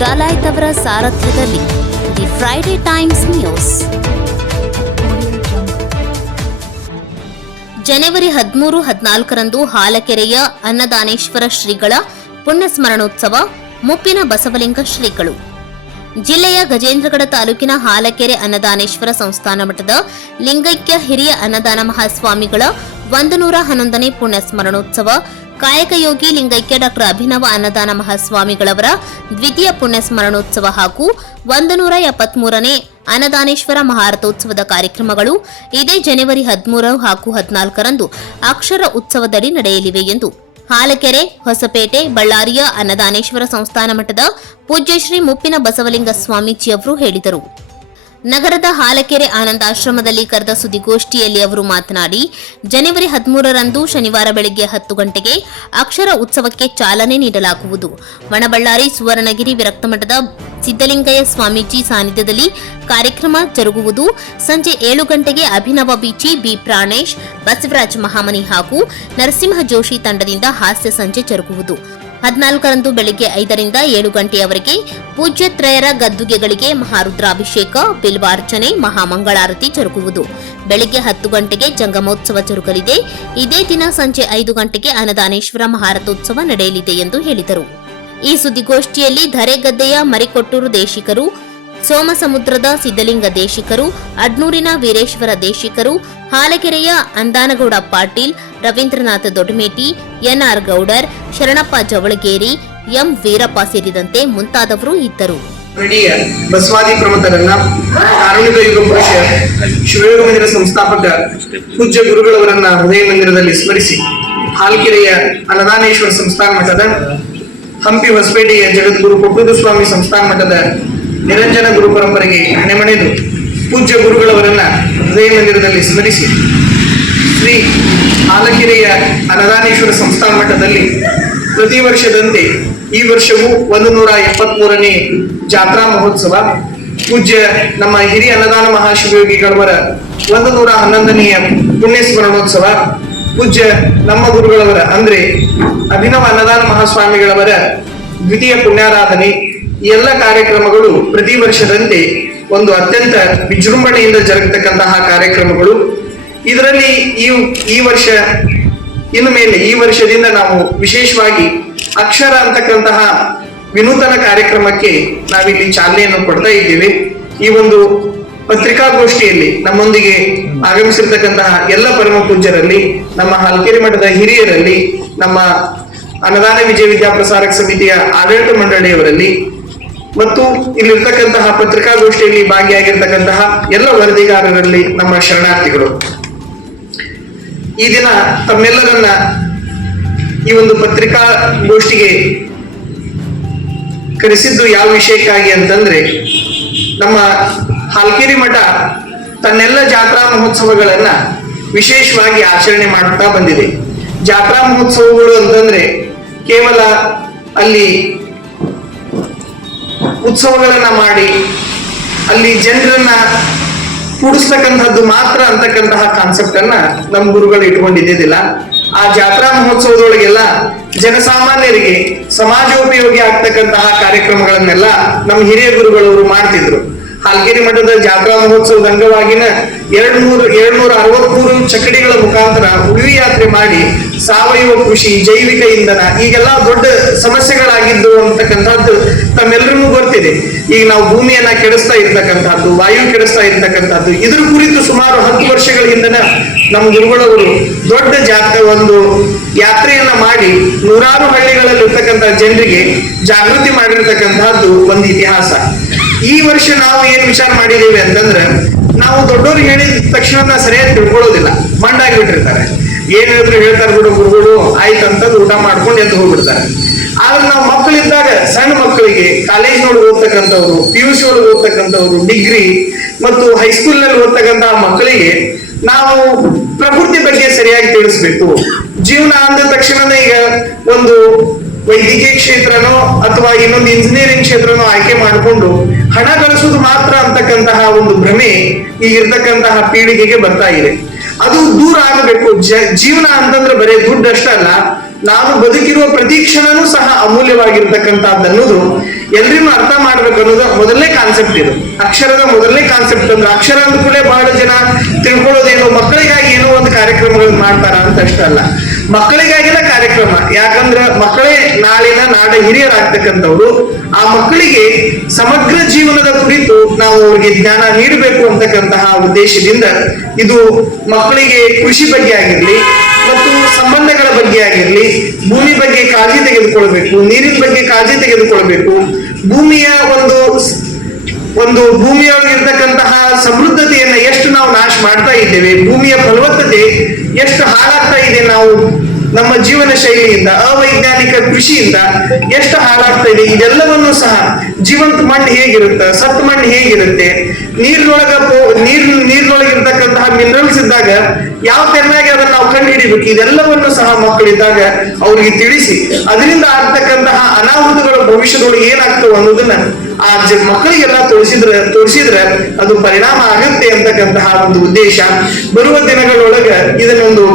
ಡಾಲಾಯ್ತ್ ಅವರ ಸಾರಥ್ಯದಲ್ಲಿ the Friday times news. ಜನವರಿ 13-14ರಂದು ಹಾಲಕೆರೆಯ ಅನ್ನದಾನೇಶ್ವರ ಶ್ರೀಗಳ ಪುಣ್ಯಸ್ಮರಣೋತ್ಸವ. ಮುಪ್ಪಿನ ಬಸವಲಿಂಗ ಶ್ರೀಗಳು. ಜಿಲ್ಲೆಯ ಗಜೇಂದ್ರಗಡ ತಾಲೂಕಿನ ಹಾಲಕೆರೆ ಅನ್ನದಾನೇಶ್ವರ ಸಂಸ್ಥಾನ ಮಠದ ಲಿಂಗೈಕ್ಯ ಹಿರಿಯ ಅನ್ನದಾನ ಮಹಾಸ್ವಾಮಿಗಳ 111ನೇ ಪುಣ್ಯ ಸ್ಮರಣೋತ್ಸವ. ಕಾಯಕಯೋಗಿ ಲಿಂಗೈಕ್ಯ ಡಾ ಅಭಿನವ ಅನ್ನದಾನ ಮಹಾಸ್ವಾಮಿಗಳವರ ದ್ವಿತೀಯ ಪುಣ್ಯ ಸ್ಮರಣೋತ್ಸವ ಹಾಗೂ 173ನೇ ಅನ್ನದಾನೇಶ್ವರ ಮಹಾರಥೋತ್ಸವದ ಕಾರ್ಯಕ್ರಮಗಳು ಇದೇ ಜನವರಿ 13 ಹಾಗೂ 14ರಂದು ಅಕ್ಷರ ಉತ್ಸವದಡಿ ನಡೆಯಲಿವೆ ಎಂದು ಹಾಲಕೆರೆ, ಹೊಸಪೇಟೆ, ಬಳ್ಳಾರಿಯ ಅನ್ನದಾನೇಶ್ವರ ಸಂಸ್ಥಾನ ಮಠದ ಪೂಜ್ಯ ಶ್ರೀ ಮುಪ್ಪಿನ ಬಸವಲಿಂಗ ಸ್ವಾಮೀಜಿಯವರು ಹೇಳಿದರು. ನಗರದ ಹಾಲಕೆರೆ ಆನಂದಾಶ್ರಮದಲ್ಲಿ ಕರೆದ ಸುದ್ದಿಗೋಷ್ಠಿಯಲ್ಲಿ ಅವರು ಮಾತನಾಡಿ, ಜನವರಿ 13ರಂದು ಶನಿವಾರ ಬೆಳಗ್ಗೆ 10 ಗಂಟೆಗೆ ಅಕ್ಷರ ಉತ್ಸವಕ್ಕೆ ಚಾಲನೆ ನೀಡಲಾಗುವುದು. ಮಣಬಳ್ಳಾರಿ ಸುವರ್ಣಗಿರಿ ವಿರಕ್ತ ಮಠದ ಸಿದ್ದಲಿಂಗಯ್ಯ ಸ್ವಾಮೀಜಿ ಸಾನ್ನಿಧ್ಯದಲ್ಲಿ ಕಾರ್ಯಕ್ರಮ ಜರುಗುವುದು. ಸಂಜೆ 7 ಗಂಟೆಗೆ ಅಭಿನವ ಬೀಚಿ, ಬಿ ಪ್ರಾಣೇಶ್, ಬಸವರಾಜ್ ಮಹಾಮನಿ ಹಾಗೂ ನರಸಿಂಹ ಜೋಶಿ ತಂಡದಿಂದ ಹಾಸ್ಯ ಸಂಜೆ ಜರುಗುವುದು. 14ರಂದು ಬೆಳಗ್ಗೆ 5ರಿಂದ 7 ಗಂಟೆಯವರೆಗೆ ಪೂಜ್ಯತ್ರಯರ ಗದ್ದುಗೆಗಳಿಗೆ ಮಹಾರುದ್ರಾಭಿಷೇಕ, ಬಿಲ್ವಾರ್ಚನೆ, ಮಹಾಮಂಗಳಾರತಿ ಜರುಗುವುದು. ಬೆಳಗ್ಗೆ 10 ಗಂಟೆಗೆ ಜಂಗಮೋತ್ಸವ ಜರುಗಲಿದೆ. ಇದೇ ದಿನ ಸಂಜೆ 5 ಗಂಟೆಗೆ ಅನ್ನದಾನೇಶ್ವರ ಮಹಾರಥೋತ್ಸವ ನಡೆಯಲಿದೆ ಎಂದು ಹೇಳಿದರು. ಈ ಸುದ್ದಿಗೋಷ್ಠಿಯಲ್ಲಿ ಧರೆಗದ್ದೆಯ ಮರಿಕೊಟ್ಟೂರು ದೇಶಿಕರು, ಸೋಮಸಮುದ್ರದ ಸಿದ್ದಲಿಂಗ ದೇಶಿಕರು, ಅಡ್ನೂರಿನ ವೀರೇಶ್ವರ ದೇಶಿಕರು, ಹಾಲಕೆರೆಯ ಅಂದಾನಗೌಡ ಪಾಟೀಲ್, ರವೀಂದ್ರನಾಥ ದೊಡ್ಡಮೇಟಿ, ಎನ್ಆರ್ ಗೌಡರ್, ಶರಣಪ್ಪ ಜವಳಗೇರಿ, ಎಂ ವೀರಪ್ಪ ಸೇರಿದಂತೆ ಮುಂತಾದವರು ಇದ್ದರು. ಬಸವಾದಿ ಪ್ರಮುಖರನ್ನ ಕಾರುಣಿಕ ಯುಗ ಪುರುಷ ಶಿವಯೋಗ ಮಂದಿರ ಸಂಸ್ಥಾಪಕ ಪೂಜ್ಯ ಗುರುಗಳವರನ್ನ ಹೃದಯ ಮಂದಿರದಲ್ಲಿ ಸ್ಮರಿಸಿ, ಹಾಲಕೆರೆಯ ಅನ್ನದಾನೇಶ್ವರ ಸಂಸ್ಥಾನ ಮಠದ, ಹಂಪಿ ಹೊಸಪೇಟೆಯ ಜಗದ್ಗುರು ಕೊಟ್ಟೂರು ಸ್ವಾಮಿ ಸಂಸ್ಥಾನ ಮಠದ ನಿರಂಜನ ಗುರು ಪರಂಪರೆಗೆ ಹಣೆಮಣೆದು ಪೂಜ್ಯ ಗುರುಗಳವರನ್ನ ಹೃದಯ ಮಂದಿರದಲ್ಲಿ ಸ್ಮರಿಸಿ, ಶ್ರೀ ಹಾಲಕೆರೆಯ ಅನ್ನದಾನೇಶ್ವರ ಸಂಸ್ಥಾನ ಮಠದಲ್ಲಿ ಪ್ರತಿ ವರ್ಷದಂತೆ ಈ ವರ್ಷವೂ 173ನೇ ಜಾತ್ರಾ ಮಹೋತ್ಸವ, ಪೂಜ್ಯ ನಮ್ಮ ಹಿರಿಯ ಅನ್ನದಾನ ಮಹಾಶಿವಯೋಗಿಗಳವರ 111ನೆಯ ಪುಣ್ಯ ಸ್ಮರಣೋತ್ಸವ, ಪೂಜ್ಯ ನಮ್ಮ ಗುರುಗಳವರ ಅಂದ್ರೆ ಅಭಿನವ ಅನ್ನದಾನ ಮಹಾಸ್ವಾಮಿಗಳವರ ದ್ವಿತೀಯ ಪುಣ್ಯಾರಾಧನೆ, ಈ ಎಲ್ಲ ಕಾರ್ಯಕ್ರಮಗಳು ಪ್ರತಿ ವರ್ಷದಂತೆ ಒಂದು ಅತ್ಯಂತ ವಿಜೃಂಭಣೆಯಿಂದ ಜರುಗತಕ್ಕಂತಹ ಕಾರ್ಯಕ್ರಮಗಳು. ಇದರಲ್ಲಿ ಈ ವರ್ಷ ಇನ್ನು ಮೇಲೆ ಈ ವರ್ಷದಿಂದ ನಾವು ವಿಶೇಷವಾಗಿ ಅಕ್ಷರ ಅಂತಕ್ಕಂತಹ ವಿನೂತನ ಕಾರ್ಯಕ್ರಮಕ್ಕೆ ನಾವಿಲ್ಲಿ ಚಾಲನೆಯನ್ನು ಕೊಡ್ತಾ ಇದ್ದೇವೆ. ಈ ಒಂದು ಪತ್ರಿಕಾಗೋಷ್ಠಿಯಲ್ಲಿ ನಮ್ಮೊಂದಿಗೆ ಆಗಮಿಸಿರ್ತಕ್ಕಂತಹ ಎಲ್ಲ ಪರಮ ಪೂಜ್ಯರಲ್ಲಿ, ನಮ್ಮ ಹಾಲಕೆರೆ ಮಠದ ಹಿರಿಯರಲ್ಲಿ, ನಮ್ಮ ಅನ್ನದಾನ ವಿಜಯ ವಿದ್ಯಾಪ್ರಸಾರಕ ಸಮಿತಿಯ ಆಡಳಿತ ಮಂಡಳಿಯವರಲ್ಲಿ ಮತ್ತು ಇಲ್ಲಿರ್ತಕ್ಕಂತಹ ಪತ್ರಿಕಾಗೋಷ್ಠಿಯಲ್ಲಿ ಭಾಗಿಯಾಗಿರ್ತಕ್ಕಂತಹ ಎಲ್ಲ ವರದಿಗಾರರಲ್ಲಿ ನಮ್ಮ ಶರಣಾರ್ಥಿಗಳು. ಈ ದಿನ ತಮ್ಮೆಲ್ಲರನ್ನ ಈ ಒಂದು ಪತ್ರಿಕಾಗೋಷ್ಠಿಗೆ ಕರೆಸಿದ್ದು ಯಾವ ವಿಷಯಕ್ಕಾಗಿ ಅಂತಂದ್ರೆ, ನಮ್ಮ ಹಾಲಕೆರೆ ಮಠ ತನ್ನೆಲ್ಲ ಜಾತ್ರಾ ಮಹೋತ್ಸವಗಳನ್ನ ವಿಶೇಷವಾಗಿ ಆಚರಣೆ ಮಾಡ್ತಾ ಬಂದಿದೆ. ಜಾತ್ರಾ ಮಹೋತ್ಸವಗಳು ಅಂತಂದ್ರೆ ಕೇವಲ ಅಲ್ಲಿ ಉತ್ಸವಗಳನ್ನ ಮಾಡಿ ಅಲ್ಲಿ ಜನರನ್ನ ಕೂಡಿಸ್ತಕ್ಕಂಥದ್ದು ಮಾತ್ರ ಅಂತಕ್ಕಂತಹ ಕಾನ್ಸೆಪ್ಟ್ ಅನ್ನ ನಮ್ಮ ಗುರುಗಳು ಇಟ್ಕೊಂಡಿದ್ದಿಲ್ಲ. ಆ ಜಾತ್ರಾ ಮಹೋತ್ಸವದೊಳಗೆಲ್ಲ ಜನಸಾಮಾನ್ಯರಿಗೆ ಸಮಾಜೋಪಯೋಗಿ ಆಗ್ತಕ್ಕಂತಹ ಕಾರ್ಯಕ್ರಮಗಳನ್ನೆಲ್ಲ ನಮ್ಮ ಹಿರಿಯ ಗುರುಗಳವರು ಮಾಡ್ತಿದ್ರು. ಹಾಲಕೆರೆ ಮಠದ ಜಾತ್ರಾ ಮಹೋತ್ಸವದ ಅಂಗವಾಗಿನ 263 ಚಕಡಿಗಳ ಮುಖಾಂತರ ಉಳಿವಿ ಯಾತ್ರೆ ಮಾಡಿ ಸಾವಯವ ಕೃಷಿ, ಜೈವಿಕ ಇಂಧನ ಈಗೆಲ್ಲ ದೊಡ್ಡ ಸಮಸ್ಯೆಗಳಾಗಿದ್ದು ಅಂತಕ್ಕಂಥದ್ದು ತಮ್ಮೆಲ್ಲರಿಗೂ ಗೊತ್ತಿದೆ. ಈಗ ನಾವು ಭೂಮಿಯನ್ನ ಕೆಡಿಸ್ತಾ ಇರ್ತಕ್ಕಂಥದ್ದು, ವಾಯು ಕೆಡಿಸ್ತಾ ಇರ್ತಕ್ಕಂಥದ್ದು, ಇದ್ರ ಕುರಿತು ಸುಮಾರು 10 ವರ್ಷಗಳ ಹಿಂದನ ನಮ್ಮ ಗುರುಗಳವರು ದೊಡ್ಡ ಒಂದು ಯಾತ್ರೆಯನ್ನ ಮಾಡಿ ನೂರಾರು ಹಳ್ಳಿಗಳಲ್ಲಿ ಇರ್ತಕ್ಕಂಥ ಜನರಿಗೆ ಜಾಗೃತಿ ಮಾಡಿರ್ತಕ್ಕಂಥದ್ದು ಒಂದು ಇತಿಹಾಸ. ಈ ವರ್ಷ ನಾವು ಏನ್ ವಿಚಾರ ಮಾಡಿದೀವಿ ಅಂತಂದ್ರೆ, ನಾವು ದೊಡ್ಡವರು ಹೇಳಿದ ತಕ್ಷಣ ಸರಿಯಾಗಿ ತಿಳ್ಕೊಳ್ಳೋದಿಲ್ಲ, ಮಂಡಾಗಿ ಬಿಟ್ಟಿರ್ತಾರೆ. ಏನ್ ಹೇಳಿದ್ರು ಹೇಳ್ತಾರೆ ಬಿಡು ಗುರುಗಳು, ಆಯ್ತಂತಂದು ಊಟ ಮಾಡ್ಕೊಂಡು ಎದ್ದು ಹೋಗ್ಬಿಡ್ತಾರೆ. ಆದ್ರೆ ನಾವು ಮಕ್ಕಳಿದ್ದಾಗ ಸಣ್ಣ ಮಕ್ಕಳಿಗೆ ಕಾಲೇಜ್ನೊಳಗೆ ಓದ್ತಕ್ಕಂಥವ್ರು, PUC ಒಳಗೆ ಓದ್ತಕ್ಕಂಥವ್ರು, ಡಿಗ್ರಿ ಮತ್ತು ಹೈಸ್ಕೂಲ್ ನಲ್ಲಿ ಓದ್ತಕ್ಕಂತಹ ಮಕ್ಕಳಿಗೆ ನಾವು ಪ್ರಕೃತಿ ಬಗ್ಗೆ ಸರಿಯಾಗಿ ತಿಳಿಸ್ಬೇಕು. ಜೀವನ ಅಂದ ತಕ್ಷಣನೇ ಈಗ ಒಂದು ವೈದ್ಯಕೀಯ ಕ್ಷೇತ್ರನೋ ಅಥವಾ ಇನ್ನೊಂದು ಇಂಜಿನಿಯರಿಂಗ್ ಕ್ಷೇತ್ರನೋ ಆಯ್ಕೆ ಮಾಡಿಕೊಂಡು ಹಣ ಗಳಿಸುವುದು ಮಾತ್ರ ಅಂತಕ್ಕಂತಹ ಒಂದು ಭ್ರಮೆ ಈಗಿರ್ತಕ್ಕಂತಹ ಪೀಳಿಗೆಗೆ ಬರ್ತಾ ಇದೆ. ಅದು ದೂರ ಆಗಬೇಕು. ಜೀವನ ಅಂತಂದ್ರೆ ಬರೀ ದುಡ್ಡು ಅಷ್ಟಲ್ಲ, ನಾನು ಬದುಕಿರುವ ಪ್ರತಿ ಕ್ಷಣನೂ ಸಹ ಅಮೂಲ್ಯವಾಗಿರ್ತಕ್ಕಂಥದ್ದನ್ನೋದು ಎಲ್ರಿಗೂ ಅರ್ಥ ಮಾಡ್ಬೇಕು ಅನ್ನೋದು ಮೊದಲನೇ ಕಾನ್ಸೆಪ್ಟ್. ಇದು ಅಕ್ಷರದ ಮೊದಲನೇ ಕಾನ್ಸೆಪ್ಟ್. ಅಂದ್ರೆ ಅಕ್ಷರ ಅಂದ ಕೂಡಲೇ ಬಹಳ ಜನ ತಿಳ್ಕೊಳ್ಳೋದೇನು, ಮಕ್ಕಳಿಗಾಗಿ ಏನೋ ಒಂದು ಕಾರ್ಯಕ್ರಮಗಳನ್ನ ಮಾಡ್ತಾರ ಅಂತ ಅಷ್ಟೇ ಅಲ್ಲ, ಮಕ್ಕಳಿಗಾಗಿನ ಕಾರ್ಯಕ್ರಮ. ಯಾಕಂದ್ರೆ ಮಕ್ಕಳೇ ನಾಳಿನ ನಾಡ ಹಿರಿಯರಾಗ್ತಕ್ಕಂಥವ್ರು. ಆ ಮಕ್ಕಳಿಗೆ ಸಮಗ್ರ ಜೀವನದ ಕುರಿತು ನಾವು ಅವ್ರಿಗೆ ಜ್ಞಾನ ನೀಡಬೇಕು ಅಂತಕ್ಕಂತಹ ಉದ್ದೇಶದಿಂದ ಇದು ಮಕ್ಕಳಿಗೆ ಕೃಷಿ ಬಗ್ಗೆ ಆಗಿರ್ಲಿ ಮತ್ತು ಸಂಬಂಧಗಳ ಬಗ್ಗೆ ಆಗಿರ್ಲಿ, ಭೂಮಿ ಬಗ್ಗೆ ಕಾಳಜಿ ತೆಗೆದುಕೊಳ್ಬೇಕು, ನೀರಿನ ಬಗ್ಗೆ ಕಾಳಜಿ ತೆಗೆದುಕೊಳ್ಬೇಕು, ಭೂಮಿಯ ಒಂದು ಭೂಮಿಯೊಳಗಿರ್ತಕ್ಕಂತಹ ಸಮೃದ್ಧತೆಯನ್ನ ಎಷ್ಟು ನಾವು ನಾಶ ಮಾಡ್ತಾ ಇದ್ದೇವೆ, ಭೂಮಿಯ ಫಲವತ್ತತೆ ಎಷ್ಟು ಹಾಳಾಗ್ತಾ ಇದೆ, ನಾವು ನಮ್ಮ ಜೀವನ ಶೈಲಿಯಿಂದ ಅವೈಜ್ಞಾನಿಕ ಕೃಷಿಯಿಂದ ಎಷ್ಟು ಹಾಳಾಗ್ತಾ ಇದೆ, ಇದೆಲ್ಲವನ್ನು ಸಹ ಜೀವಂತ ಮಣ್ಣು ಹೇಗಿರುತ್ತೆ, ಸತ್ತು ಮಣ್ಣು ಹೇಗಿರುತ್ತೆ, ನೀರಿನೊಳಗಿರ್ತಕ್ಕಂತಹ ಮಿನರಲ್ಸ್ ಇದ್ದಾಗ ಯಾವ ತೆರನಾಗಿ ಅದನ್ನ ನಾವು ಕಂಡು ಹಿಡಿಬೇಕು, ಇದೆಲ್ಲವನ್ನು ಸಹ ಮಕ್ಕಳಿದ್ದಾಗ ಅವ್ರಿಗೆ ತಿಳಿಸಿ ಅದರಿಂದ ಆಗ್ತಕ್ಕಂತಹ ಅನಾಹುತಗಳು ಭವಿಷ್ಯದೊಳಗೆ ಏನಾಗ್ತವೆ ಅನ್ನೋದನ್ನ ಆ ಮಕ್ಕಳಿಗೆಲ್ಲ ತೋರಿಸಿದ್ರೆ ಅದು ಪರಿಣಾಮ ಆಗುತ್ತೆ ಅಂತಕ್ಕಂತಹ ಒಂದು ಉದ್ದೇಶ. ಬರುವ ದಿನಗಳೊಳಗ ಇದನ್ನೊಂದು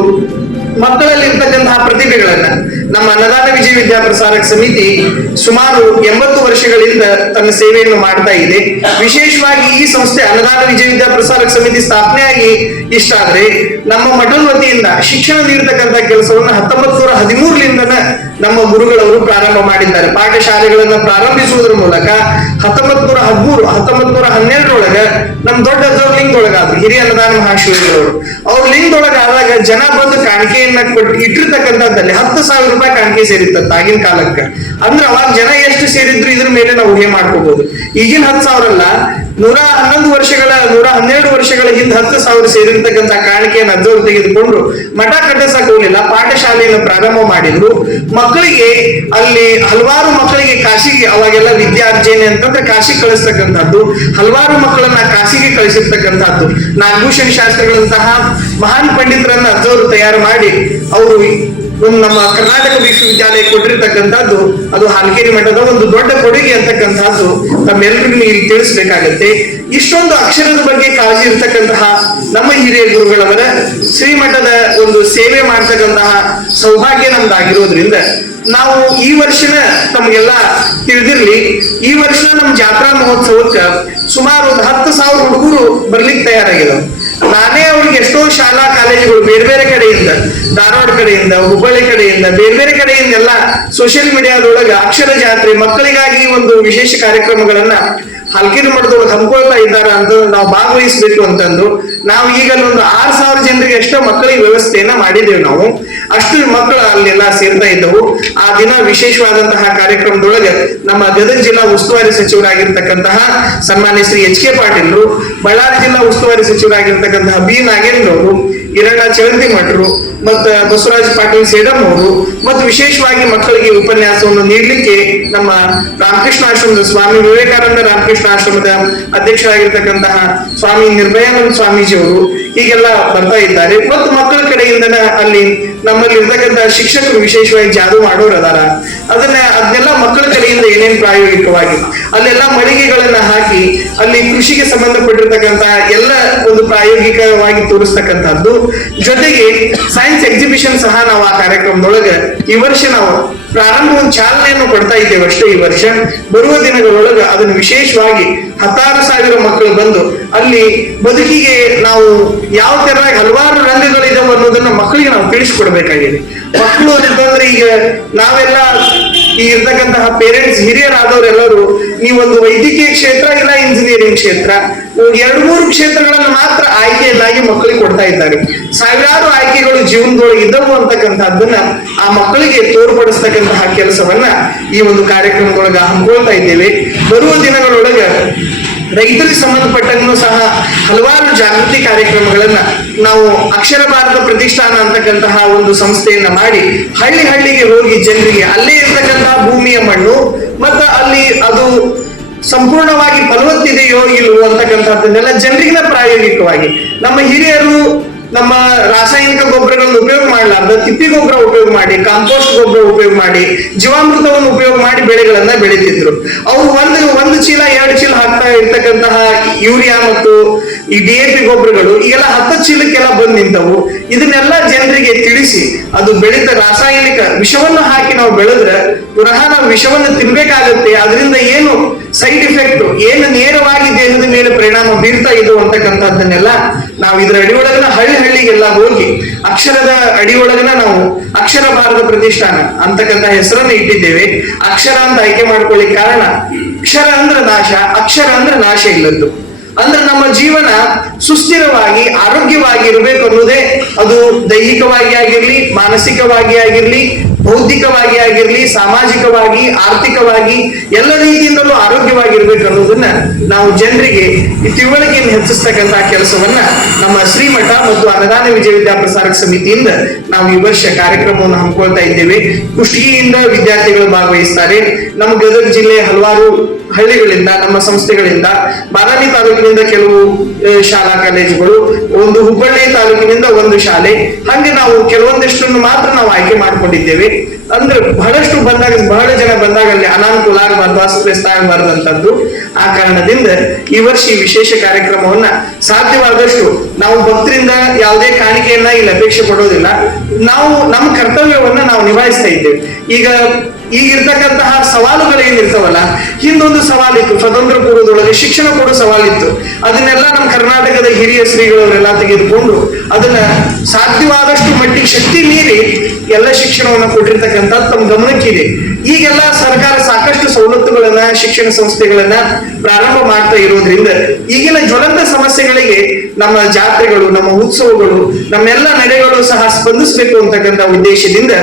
ಮಕ್ಕಳಲ್ಲಿ ಇರ್ತಕ್ಕಂತಹ ಪ್ರತಿಭೆಗಳನ್ನ ನಮ್ಮ ಅನ್ನದಾನ ವಿಜಯ ವಿದ್ಯಾಪ್ರಸಾರಕ ಸಮಿತಿ ಸುಮಾರು 80 ವರ್ಷಗಳಿಂದ ತನ್ನ ಸೇವೆಯನ್ನು ಮಾಡ್ತಾ ಇದೆ. ವಿಶೇಷವಾಗಿ ಈ ಸಂಸ್ಥೆ ಅನ್ನದಾನ ವಿಜಯ ವಿದ್ಯಾಪ್ರಸಾರಕ ಸಮಿತಿ ಸ್ಥಾಪನೆಯಾಗಿ ಇಷ್ಟ ಆದ್ರೆ ನಮ್ಮ ಮಠದ ವತಿಯಿಂದ ಶಿಕ್ಷಣ ನೀಡತಕ್ಕಂತಹ ಕೆಲಸವನ್ನ 1913ಲಿಂದನ ನಮ್ಮ ಗುರುಗಳವರು ಪ್ರಾರಂಭ ಮಾಡಿದ್ದಾರೆ. ಪಾಠಶಾಲೆಗಳನ್ನ ಪ್ರಾರಂಭಿಸುವುದರ ಮೂಲಕ 1913 1912ರೊಳಗ ನಮ್ ದೊಡ್ಡ ಅಜ್ಜವ್ರ ಲಿಂಗದೊಳಗಾದ್ರು ಹಿರಿಯ ಅನ್ನದಾನ ಮಹಾಶಿವಗಳವರು. ಅವ್ರ ಲಿಂಗದೊಳಗಾದಾಗ ಜನ ಬಂದು ಕಾಣಿಕೆಯನ್ನ ಕೊಟ್ಟು ಇಟ್ಟಿರ್ತಕ್ಕಂಥದ್ದಲ್ಲಿ 10,000 ರೂಪಾಯಿ ಕಾಣಿಕೆ ಸೇರಿತ್ತ ಆಗಿನ ಕಾಲಕ್ಕೆ. ಅಂದ್ರೆ ಅವಾಗ ಜನ ಎಷ್ಟು ಸೇರಿದ್ರು ಇದ್ರ ಮೇಲೆ ನಾವು ಊಹೆ ಮಾಡ್ಕೋಬಹುದು. ಈಗಿನ 10,000 ಅಲ್ಲ, 112 ವರ್ಷಗಳ ಹಿಂದೆ 10,000 ಸೇರಿರ್ತಕ್ಕಂಥ ಕಾಣಿಕೆಯನ್ನು ಅಜ್ಜವರು ತೆಗೆದುಕೊಂಡು ಮಠ ಕಟ್ಟಿಸಕ್ ಹೋಗ್ಲಿಲ್ಲ, ಪಾಠಶಾಲೆಯನ್ನು ಪ್ರಾರಂಭ ಮಾಡಿದ್ರು. ಮಕ್ಕಳಿಗೆ ಅಲ್ಲಿ ಹಲವಾರು ಮಕ್ಕಳಿಗೆ ಕಾಶಿಗೆ, ಅವಾಗೆಲ್ಲ ವಿದ್ಯಾರ್ಜನೆ ಅಂತಂದ್ರೆ ಕಾಶಿ ಕಳಿಸ್ತಕ್ಕಂಥದ್ದು, ಹಲವಾರು ಮಕ್ಕಳನ್ನ ಕಾಶಿಗೆ ಕಳಿಸಿರ್ತಕ್ಕಂಥದ್ದು. ನಾಗಭೂಷಣ್ ಶಾಸ್ತ್ರಿಗಳಂತಹ ಮಹಾನ್ ಪಂಡಿತರನ್ನ ಅಜ್ಜವರು ತಯಾರು ಮಾಡಿ ಅವರು ಒಂದು ನಮ್ಮ ಕರ್ನಾಟಕ ವಿಶ್ವವಿದ್ಯಾಲಯ ಕೊಟ್ಟಿರ್ತಕ್ಕಂಥದ್ದು ಅದು ಹಾಲಕೇರಿ ಮಠದ ಒಂದು ದೊಡ್ಡ ಕೊಡುಗೆ ಅಂತಕ್ಕಂಥದ್ದು ತಮ್ಮೆಲ್ಲರಿಗೂ ಇಲ್ಲಿ ತಿಳಿಸ್ಬೇಕಾಗತ್ತೆ. ಇಷ್ಟೊಂದು ಅಕ್ಷರದ ಬಗ್ಗೆ ಕಾಳಜಿ ಇರ್ತಕ್ಕಂತಹ ನಮ್ಮ ಹಿರಿಯ ಗುರುಗಳವರ ಶ್ರೀಮಠದ ಒಂದು ಸೇವೆ ಮಾಡ್ತಕ್ಕಂತಹ ಸೌಭಾಗ್ಯ ನಮ್ದಾಗಿರೋದ್ರಿಂದ ನಾವು ಈ ವರ್ಷನ ತಮಗೆಲ್ಲ ತಿಳಿದಿರ್ಲಿ, ಈ ವರ್ಷ ನಮ್ಮ ಜಾತ್ರಾ ಮಹೋತ್ಸವಕ್ಕೆ ಸುಮಾರು 10,000 ಹುಡುಗರು ಬರ್ಲಿಕ್ಕೆ ತಯಾರಾಗಿದ್ದಾವೆ. ನಾನೇ ಅವ್ರಿಗೆ ಎಷ್ಟೋ ಶಾಲಾ ಕಾಲೇಜುಗಳು ಬೇರೆ ಬೇರೆ ಕಡೆಯಿಂದ, ಧಾರವಾಡ ಕಡೆಯಿಂದ, ಹುಬ್ಬಳ್ಳಿ ಕಡೆಯಿಂದ, ಬೇರೆ ಬೇರೆ ಕಡೆಯಿಂದ ಎಲ್ಲ ಸೋಷಿಯಲ್ ಮೀಡಿಯಾದೊಳಗ ಅಕ್ಷರ ಜಾತ್ರೆ ಮಕ್ಕಳಿಗಾಗಿ ಒಂದು ವಿಶೇಷ ಕಾರ್ಯಕ್ರಮಗಳನ್ನ ಹಲ್ಕೇರಿ ಮಠದೊಳಗೆ ಹಮ್ಮಿಕೊಳ್ತಾ ಇದ್ದಾರ ಅಂತ ನಾವು ಭಾಗವಹಿಸಬೇಕು ಅಂತಂದು ನಾವು ಈಗ ಒಂದು 6,000 ಜನರಿಗೆ ಎಷ್ಟೋ ಮಕ್ಕಳಿಗೆ ವ್ಯವಸ್ಥೆಯನ್ನ ಮಾಡಿದ್ದೇವೆ. ನಾವು ಅಷ್ಟು ಮಕ್ಕಳು ಅಲ್ಲೆಲ್ಲ ಸೇರ್ತಾ ಇದ್ದವು. ಆ ದಿನ ವಿಶೇಷವಾದಂತಹ ಕಾರ್ಯಕ್ರಮದೊಳಗೆ ನಮ್ಮ ಗದಗ ಜಿಲ್ಲಾ ಉಸ್ತುವಾರಿ ಸಚಿವರಾಗಿರ್ತಕ್ಕಂತಹ ಸನ್ಮಾನ್ಯ ಶ್ರೀ ಎಚ್ ಕೆ ಪಾಟೀಲ್ರು, ಬಳ್ಳಾರಿ ಜಿಲ್ಲಾ ಉಸ್ತುವಾರಿ ಸಚಿವರಾಗಿರ್ತಕ್ಕಂತಹ ಬಿ ನಾಗೇಂದ್ರ ಅವರು, ಹಿರಣ್ಣ ಚರಂತಿ ಮಠರು, ಮತ್ತ ಬಸವರಾಜ ಪಾಟೀಲ್ ಸೇಡಂ ಅವರು, ಮತ್ತು ವಿಶೇಷವಾಗಿ ಮಕ್ಕಳಿಗೆ ಉಪನ್ಯಾಸವನ್ನು ನೀಡಲಿಕ್ಕೆ ನಮ್ಮ ರಾಮಕೃಷ್ಣ ಆಶ್ರಮದ ಸ್ವಾಮಿ ವಿವೇಕಾನಂದ ರಾಮಕೃಷ್ಣ ಆಶ್ರಮದ ಅಧ್ಯಕ್ಷರಾಗಿರ್ತಕ್ಕಂತಹ ಸ್ವಾಮಿ ನಿರ್ಭಯಾನಂದ ಸ್ವಾಮೀಜಿ ಅವರು ಹೀಗೆಲ್ಲ ಬರ್ತಾ ಇದ್ದಾರೆ. ಮತ್ತು ಮಕ್ಕಳ ಕಡೆಯಿಂದನ ಅಲ್ಲಿ ನಮ್ಮಲ್ಲಿ ಇರ್ತಕ್ಕಂತಹ ಶಿಕ್ಷಕರು ವಿಶೇಷವಾಗಿ ಜಾದು ಮಾಡೋರು ಅದಾರ. ಅದನ್ನೆಲ್ಲ ಮಕ್ಕಳ ಕಡೆಯಿಂದ ಏನೇನು ಪ್ರಾಯೋಗಿಕವಾಗಿ ಅಲ್ಲೆಲ್ಲ ಮಳಿಗೆಗಳನ್ನ ಹಾಕಿ ಅಲ್ಲಿ ಕೃಷಿಗೆ ಸಂಬಂಧಪಟ್ಟಿರ್ತಕ್ಕಂತಹ ಎಲ್ಲ ಒಂದು ಪ್ರಾಯೋಗಿಕವಾಗಿ ತೋರಿಸ್ತಕ್ಕಂಥದ್ದು. ಜೊತೆಗೆ ಸೈನ್ಸ್ ಎಕ್ಸಿಬಿಷನ್ ಸಹ ನಾವು ಆ ಕಾರ್ಯಕ್ರಮದೊಳಗೆ ಈ ವರ್ಷ ನಾವು ಪ್ರಾರಂಭ ಒಂದು ಚಾಲನೆಯನ್ನು ಕೊಡ್ತಾ ಇದ್ದೇವೆ ಅಷ್ಟೇ. ಈ ವರ್ಷ ಬರುವ ದಿನಗಳೊಳಗೆ ಅದನ್ನು ವಿಶೇಷವಾಗಿ 16,000 ಮಕ್ಕಳು ಬಂದು ಅಲ್ಲಿ ಬದುಕಿಗೆ ನಾವು ಯಾವ ತರವಾಗಿ ಹಲವಾರು ರಂಗಗಳಿದಾವೆ ಅನ್ನೋದನ್ನ ಮಕ್ಕಳಿಗೆ ನಾವು ತಿಳಿಸ್ಕೊಡ್ಬೇಕಾಗಿದೆ. ಮಕ್ಕಳು ಅಂತಂದ್ರೆ ಈಗ ನಾವೆಲ್ಲ ಈ ಇರ್ತಕ್ಕಂತಹ ಪೇರೆಂಟ್ಸ್ ಹಿರಿಯರಾದವರೆಲ್ಲರೂ ನೀವೊಂದು ವೈದ್ಯಕೀಯ ಕ್ಷೇತ್ರ ಇಲ್ಲ ಇಂಜಿನಿಯರಿಂಗ್ ಕ್ಷೇತ್ರ 2-3 ಕ್ಷೇತ್ರಗಳನ್ನು ಮಾತ್ರ ಆಯ್ಕೆಯನ್ನಾಗಿ ಮಕ್ಕಳಿಗೆ ಕೊಡ್ತಾ ಇದ್ದಾರೆ. ಸಾವಿರಾರು ಆಯ್ಕೆಗಳು ಜೀವನದೊಳಗೆ ಇದ್ದವು ಅಂತಕ್ಕಂಥದ್ದನ್ನ ಆ ಮಕ್ಕಳಿಗೆ ತೋರ್ಪಡಿಸ್ತಕ್ಕಂತಹ ಕೆಲಸವನ್ನ ಈ ಒಂದು ಕಾರ್ಯಕ್ರಮದೊಳಗೆ ಹಮ್ಮಿಕೊಳ್ತಾ ಇದ್ದೇವೆ. ಬರುವ ದಿನಗಳೊಳಗೆ ರೈತರಿಗೆ ಸಂಬಂಧಪಟ್ಟಂಗೂ ಸಹ ಹಲವಾರು ಜಾಗೃತಿ ಕಾರ್ಯಕ್ರಮಗಳನ್ನ ನಾವು ಅಕ್ಷರ ಭಾರತ ಪ್ರತಿಷ್ಠಾನ ಅಂತಕ್ಕಂತಹ ಒಂದು ಸಂಸ್ಥೆಯನ್ನ ಮಾಡಿ ಹಳ್ಳಿಗೆ ಹೋಗಿ ಜನರಿಗೆ ಅಲ್ಲೇ ಇರ್ತಕ್ಕಂತಹ ಭೂಮಿಯ ಮಣ್ಣು ಮತ್ತು ಅಲ್ಲಿ ಅದು ಸಂಪೂರ್ಣವಾಗಿ ಫಲವತ್ತಿದೆಯೋ ಇಲ್ವೋ ಅಂತಕ್ಕಂಥದ್ದನ್ನೆಲ್ಲ ಜನರಿಗೆ ಪ್ರಾಯೋಗಿಕವಾಗಿ ನಮ್ಮ ಹಿರಿಯರು ನಮ್ಮ ರಾಸಾಯನಿಕ ಗೊಬ್ಬರಗಳನ್ನು ಉಪಯೋಗ ಮಾಡಲಾರ್ದ ತಿಪ್ಪಿ ಗೊಬ್ಬರ ಉಪಯೋಗ ಮಾಡಿ, ಕಾಂಪೋಸ್ಟ್ ಗೊಬ್ಬರ ಉಪಯೋಗ ಮಾಡಿ, ಜೀವಾಮೃತವನ್ನು ಉಪಯೋಗ ಮಾಡಿ ಬೆಳೆಗಳನ್ನ ಬೆಳೀತಿದ್ರು. ಅವ್ರು ಒಂದು ಚೀಲ 2 ಚೀಲ ಹಾಕ್ತಾ ಇರ್ತಕ್ಕಂತಹ ಯೂರಿಯಾ ಮತ್ತು ಈ DAP ಗೊಬ್ಬರಗಳು ಈಗೆಲ್ಲ 10 ಚೀಲಕ್ಕೆಲ್ಲ ಬಂದ್ ನಿಂತವು. ಇದನ್ನೆಲ್ಲ ಜನರಿಗೆ ತಿಳಿಸಿ ಅದು ಬೆಳೀತ ರಾಸಾಯನಿಕ ವಿಷವನ್ನು ಹಾಕಿ ನಾವು ಬೆಳೆದ್ರೆ ಪುನಃ ನಾವು ವಿಷವನ್ನು ತಿನ್ಬೇಕಾಗತ್ತೆ, ಅದರಿಂದ ಏನು ಸೈಡ್ ಎಫೆಕ್ಟ್, ಏನು ನೇರವಾಗಿ ದೇಹದ ಮೇಲೆ ಪರಿಣಾಮ ಬೀರ್ತಾ ಇದು ಅಂತಕ್ಕಂಥದ್ದನ್ನೆಲ್ಲ ನಾವು ಇದರ ಅಡಿಯೊಳಗನ ಹಳ್ಳಿಗೆಲ್ಲ ಹೋಗಿ ಅಕ್ಷರದ ಅಡಿಯೊಳಗನ ನಾವು ಅಕ್ಷರ ಭಾರತ ಪ್ರತಿಷ್ಠಾನ ಅಂತಕ್ಕಂಥ ಹೆಸರನ್ನು ಇಟ್ಟಿದ್ದೇವೆ. ಅಕ್ಷರ ಅಂತ ಆಯ್ಕೆ ಮಾಡ್ಕೊಳ್ಳಿಕ್ ಕಾರಣ, ಅಕ್ಷರ ಅಂದ್ರೆ ನಾಶ, ಅಕ್ಷರ ಅಂದ್ರೆ ನಾಶ ಇಲ್ಲದ್ದು. ಅಂದ್ರೆ ನಮ್ಮ ಜೀವನ ಸುಸ್ಥಿರವಾಗಿ ಆರೋಗ್ಯವಾಗಿ ಇರಬೇಕು ಅನ್ನೋದೇ, ಅದು ದೈಹಿಕವಾಗಿ ಆಗಿರ್ಲಿ, ಮಾನಸಿಕವಾಗಿ ಆಗಿರ್ಲಿ, ಬೌದ್ಧಿಕವಾಗಿ ಆಗಿರ್ಲಿ, ಸಾಮಾಜಿಕವಾಗಿ, ಆರ್ಥಿಕವಾಗಿ ಎಲ್ಲ ರೀತಿಯಿಂದಲೂ ಆರೋಗ್ಯವಾಗಿರ್ಬೇಕು ಅನ್ನೋದನ್ನ ನಾವು ಜನರಿಗೆ ಈ ತಿಳುವಳಿಕೆಯನ್ನು ಹೆಚ್ಚಿಸ್ತಕ್ಕಂತಹ ಕೆಲಸವನ್ನ ನಮ್ಮ ಶ್ರೀಮಠ ಮತ್ತು ಅನ್ನದಾನ ವಿಜಯ ವಿದ್ಯಾಪ್ರಸಾರಕ ಸಮಿತಿಯಿಂದ ನಾವು ಈ ವರ್ಷ ಕಾರ್ಯಕ್ರಮವನ್ನು ಹಮ್ಮಿಕೊಳ್ತಾ ಇದ್ದೇವೆ. ಕುಷ್ಟಗಿಯಿಂದ ವಿದ್ಯಾರ್ಥಿಗಳು ಭಾಗವಹಿಸ್ತಾರೆ. ನಮ್ಮ ಗದಗ ಜಿಲ್ಲೆ ಹಲವಾರು ಹಳ್ಳಿಗಳಿಂದ, ನಮ್ಮ ಸಂಸ್ಥೆಗಳಿಂದ, ಬಾದಾಮಿ ತಾಲೂಕಿನಿಂದ ಕೆಲವು ಶಾಲಾ ಕಾಲೇಜುಗಳು, ಒಂದು ಹುಬ್ಬಳ್ಳಿ ತಾಲೂಕಿನಿಂದ ಒಂದು ಶಾಲೆ, ಹಂಗೆ ನಾವು ಕೆಲವೊಂದಿಷ್ಟನ್ನು ಮಾತ್ರ ನಾವು ಆಯ್ಕೆ ಮಾಡ್ಕೊಂಡಿದ್ದೇವೆ. ಅಂದ್ರೆ ಬಹಳ ಜನ ಬಂದಾಗ ಅಲ್ಲಿ ಅನಾನುಕೂಲ ಆಗಬಾರ್ದು, ಅಸ್ತವ್ಯಸ್ತ ಆಗಬಾರ್ದಂತದ್ದು. ಆ ಕಾರಣದಿಂದ ಈ ವರ್ಷ ಈ ವಿಶೇಷ ಕಾರ್ಯಕ್ರಮವನ್ನ ಸಾಧ್ಯವಾದಷ್ಟು ನಾವು ಭಕ್ತರಿಂದ ಯಾವುದೇ ಕಾಣಿಕೆಯನ್ನ ಇಲ್ಲಿ ಅಪೇಕ್ಷೆ ಪಡೋದಿಲ್ಲ. ನಾವು ನಮ್ಮ ಕರ್ತವ್ಯವನ್ನ ನಾವು ನಿಭಾಯಿಸ್ತಾ ಇದ್ದೇವೆ. ಈಗಿರ್ತಕ್ಕಂತಹ ಸವಾಲುಗಳು ಏನಿರ್ತಾವಲ್ಲ, ಹಿಂದೊಂದು ಸವಾಲಿತ್ತು, ಸ್ವತಂತ್ರ ಪೂರ್ವದೊಳಗೆ ಶಿಕ್ಷಣ ಕೊಡೋ ಸವಾಲಿತ್ತು. ಅದನ್ನೆಲ್ಲ ನಮ್ಮ ಕರ್ನಾಟಕದ ಹಿರಿಯ ಶ್ರೀಗಳವರೆಲ್ಲ ತೆಗೆದುಕೊಂಡು ಅದನ್ನ ಸಾಧ್ಯವಾದಷ್ಟು ಮಟ್ಟಿಗೆ ಶಕ್ತಿ ಮೀರಿ ಎಲ್ಲ ಶಿಕ್ಷಣವನ್ನ ಕೊಟ್ಟಿರ್ತಕ್ಕಂಥ ತಮ್ಮ ಗಮನಕ್ಕಿದೆ. ಈಗೆಲ್ಲ ಸರ್ಕಾರ ಸಾಕಷ್ಟು ಸವಲತ್ತುಗಳನ್ನ, ಶಿಕ್ಷಣ ಸಂಸ್ಥೆಗಳನ್ನ ಪ್ರಾರಂಭ ಮಾಡ್ತಾ ಇರೋದ್ರಿಂದ ಈಗಿನ ಜ್ವಲಂತ ಸಮಸ್ಯೆಗಳಿಗೆ ನಮ್ಮ ಜಾತ್ರೆಗಳು, ನಮ್ಮ ಉತ್ಸವಗಳು, ನಮ್ಮೆಲ್ಲ ನಡೆಗಳು ಸಹ ಸ್ಪಂದಿಸಬೇಕು ಅಂತಕ್ಕಂಥ ಉದ್ದೇಶದಿಂದ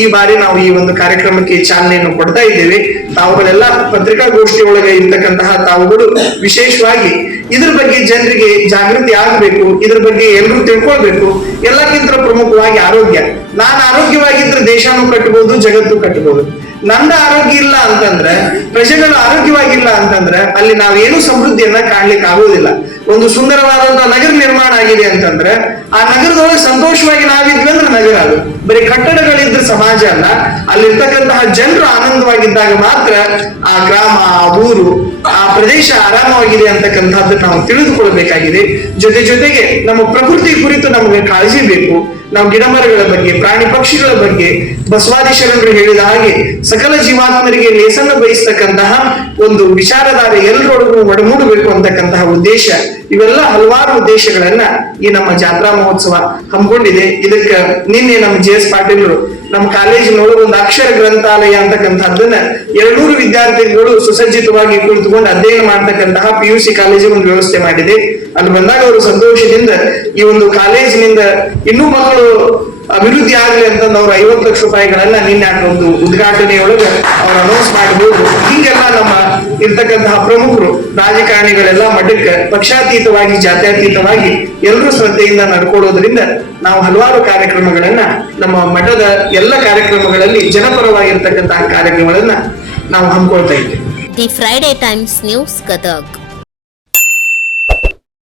ಈ ಬಾರಿ ನಾವು ಈ ಒಂದು ಕಾರ್ಯಕ್ರಮಕ್ಕೆ ಚಾಲನೆಯನ್ನು ಕೊಡ್ತಾ ಇದ್ದೇವೆ. ತಾವುಗಳೆಲ್ಲ ಪತ್ರಿಕಾಗೋಷ್ಠಿ ಒಳಗೆ ಇರ್ತಕ್ಕಂತಹ ತಾವುಗಳು ವಿಶೇಷವಾಗಿ ಇದ್ರ ಬಗ್ಗೆ ಜನರಿಗೆ ಜಾಗೃತಿ ಆಗಬೇಕು, ಇದ್ರ ಬಗ್ಗೆ ಎಲ್ಲರೂ ತಿಳ್ಕೊಳ್ಬೇಕು. ಎಲ್ಲಕ್ಕಿಂತ ಪ್ರಮುಖವಾಗಿ ಆರೋಗ್ಯ. ನಾನು ಆರೋಗ್ಯವಾಗಿದ್ರೆ ದೇಶನೂ ಕಟ್ಟಬಹುದು, ಜಗತ್ತು ಕಟ್ಟಬಹುದು. ನಂದ ಆರೋಗ್ಯ ಇಲ್ಲ ಅಂತಂದ್ರೆ, ಪ್ರಜೆಗಳು ಆರೋಗ್ಯವಾಗಿಲ್ಲ ಅಂತಂದ್ರೆ ಅಲ್ಲಿ ನಾವೇನು ಸಮೃದ್ಧಿಯನ್ನ ಕಾಣ್ಲಿಕ್ಕೆ ಆಗೋದಿಲ್ಲ. ಒಂದು ಸುಂದರವಾದಂತಹ ನಗರ ನಿರ್ಮಾಣ ಆಗಿದೆ ಅಂತಂದ್ರೆ ಆ ನಗರದೊಳಗೆ ಸಂತೋಷವಾಗಿ ನಾವಿದ್ವಿ ಅಂದ್ರೆ ನಗರ ಅದು. ಬರೀ ಕಟ್ಟಡಗಳಿದ್ರೆ ಸಮಾಜ ಅಲ್ಲ, ಅಲ್ಲಿರ್ತಕ್ಕಂತಹ ಜನರು ಆನಂದವಾಗಿದ್ದಾಗ ಮಾತ್ರ ಆ ಗ್ರಾಮ, ಆ ಊರು, ಆ ಪ್ರದೇಶ ಆರಾಮವಾಗಿದೆ ಅಂತಕ್ಕಂಥದ್ದು ನಾವು ತಿಳಿದುಕೊಳ್ಬೇಕಾಗಿದೆ. ಜೊತೆಗೆ ನಮ್ಮ ಪ್ರಕೃತಿ ಕುರಿತು ನಮಗೆ ಕಾಳಜಿ ಬೇಕು. ನಾವು ಗಿಡ ಮರಗಳ ಬಗ್ಗೆ, ಪ್ರಾಣಿ ಪಕ್ಷಿಗಳ ಬಗ್ಗೆ ಬಸವಾದಿ ಶರಣರು ಹೇಳಿದ ಹಾಗೆ ಸಕಲ ಜೀವಾತ್ಮರಿಗೆ ಲೇಸನ್ನು ಬಯಸ್ತಕ್ಕಂತಹ ಒಂದು ವಿಚಾರಧಾರೆ ಎಲ್ಲರೊಳಗೂ ಒಡಮೂಡಬೇಕು ಅಂತಕ್ಕಂತಹ ಉದ್ದೇಶ, ಇವೆಲ್ಲ ಹಲವಾರು ಉದ್ದೇಶಗಳನ್ನ ಈ ನಮ್ಮ ಜಾತ್ರಾ ಮಹೋತ್ಸವ ಹಮ್ಮಿಕೊಂಡಿದೆ. ಇದಕ್ಕ ನಿನ್ನೆ ನಮ್ಮ JS ಪಾಟೀಲ್ರು ನಮ್ಮ ಕಾಲೇಜಿನೊಳಗೆ ಒಂದು ಅಕ್ಷರ ಗ್ರಂಥಾಲಯ ಅಂತಕ್ಕಂಥದ್ದನ್ನ 200 ವಿದ್ಯಾರ್ಥಿಗಳು ಸುಸಜ್ಜಿತವಾಗಿ ಕುಳಿತುಕೊಂಡು ಅಧ್ಯಯನ ಮಾಡ್ತಕ್ಕಂತಹ PUC ಕಾಲೇಜಿನ ಒಂದು ವ್ಯವಸ್ಥೆ ಮಾಡಿದೆ. ಅಲ್ಲಿ ಬಂದಾಗ ಅವರು ಸಂತೋಷದಿಂದ ಈ ಒಂದು ಕಾಲೇಜಿನಿಂದ ಇನ್ನೂ ಮಕ್ಕಳು ಅಭಿವೃದ್ಧಿ ಆಗ್ಲಿ ಅಂತಂದು ಅವ್ರು 50 ಲಕ್ಷ ರೂಪಾಯಿಗಳನ್ನ ನಿನ್ನೆ ಒಂದು ಉದ್ಘಾಟನೆಯೊಳಗೆ ಅವ್ರು ಅನೌನ್ಸ್ ಮಾಡಬಹುದು. ಹೀಗೆಲ್ಲ ನಮ್ಮ ಇರ್ತಕ್ಕಂತಹ ಪ್ರಮುಖರು, ರಾಜಕಾರಣಿಗಳೆಲ್ಲ ಮಠಕ್ಕೆ ಪಕ್ಷಾತೀತವಾಗಿ, ಜಾತ್ಯತೀತವಾಗಿ ಎಲ್ಲರೂ ಶ್ರದ್ಧೆಯಿಂದ ನಡ್ಕೊಳ್ಳೋದ್ರಿಂದ ನಾವು ಹಲವಾರು ಕಾರ್ಯಕ್ರಮಗಳನ್ನ, ನಮ್ಮ ಮಠದ ಎಲ್ಲ ಕಾರ್ಯಕ್ರಮಗಳಲ್ಲಿ ಜನಪರವಾಗಿರ್ತಕ್ಕಂತಹ ಕಾರ್ಯಕ್ರಮಗಳನ್ನ ನಾವು ಹಮ್ಮಿಕೊಳ್ತಾ ಇದ್ದೇವೆ. The Friday times news Gadag.